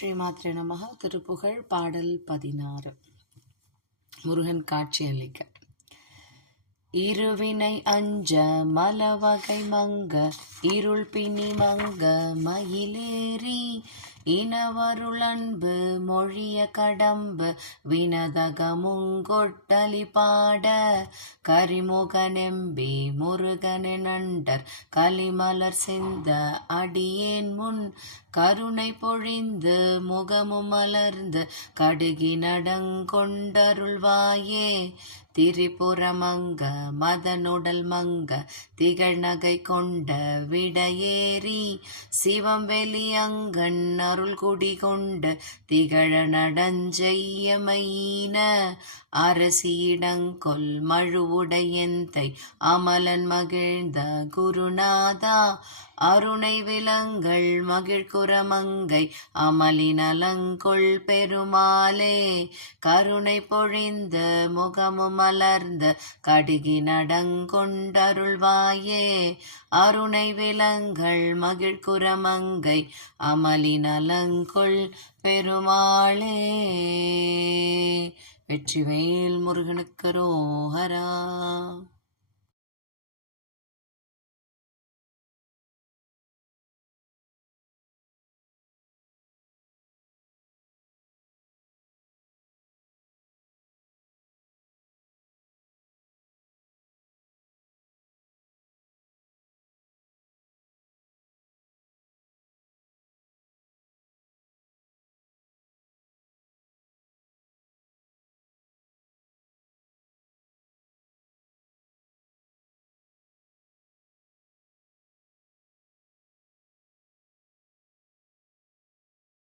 ஸ்ரீமாத்ரே நமஹ. திருப்புகழ் பாடல் 16. முருகன் காட்சி அளிக்க. இருவினை அஞ்ச மலவகை மங்க இருள் பிணி மங்க மயிலேறி இனவருள் அன்பு மொழிய கடம்பு வினதகமுங்கொட்டலி பாட கரிமுகனெம்பி முருகனெ நண்டர் கலிமலர் சிந்த அடியேன் முன் கருணை பொழிந்து முகமும் மலர்ந்து கடுகி நடங்கொண்டருள்வாயே. திரிபுரமங்க மதனுடல் மங்க திகழ்நகை கொண்ட விடையேறி சிவம் வெளியங்கண் அருள்குடி கொண்டு திகழ நடஞ்செய்யமையின அரசியிடங்கொல் மழுவுடையந்தை அமலன் மகிழ்ந்த குருநாதா அருணை விலங்கள் மகிழ்குரமங்கை அமலினலங்கொள் பெருமாளே. கருணை பொழிந்து முகமும் மலர்ந்து கடுகி நடங்கொண்டருள்வாயே. அருணை விலங்கள் மகிழ்குரமங்கை அமலினலங்கொள் பெருமாளே. வெற்றிவேல் முருகனுக்கு ரோஹரா.